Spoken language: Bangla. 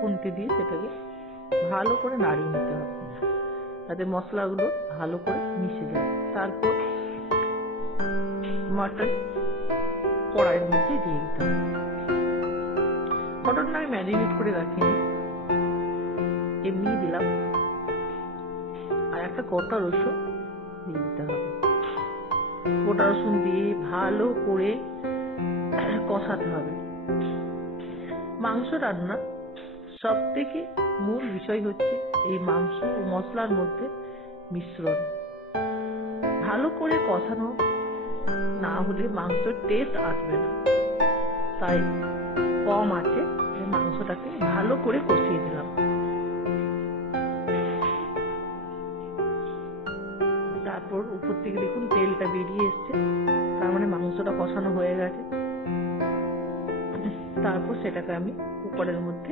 খুন্তি দিয়ে সেটাকে ভালো করে নাড়িয়ে নিতে হবে যাতে মশলাগুলো ভালো করে মিশে যায়। তারপর মাটন কড়াইয়ের মধ্যে দিয়ে দিতে হবে। মটনটা আমি ম্যারিনেট করে রাখিনি, এমনি দিলাম। আর একটা গোটা রসুন দিয়ে দিতে হবে। গোটা রসুন দিয়ে ভালো করে কষাতে হবে। মাংস রান্না সব থেকে মূল বিষয় হচ্ছে এই মাংস ও মশলার মধ্যে মিশ্রণ। ভালো করে কষানো না হলে মাংসের টেস্ট আসবে না। তাই কম আছে মাংসটাকে ভালো করে কষিয়ে দিলাম। তারপর উপর থেকে দেখুন তেলটা বেরিয়ে এসছে, তার মানে মাংসটা কষানো হয়ে গেছে। তারপর সেটাকে আমি কুকারের মধ্যে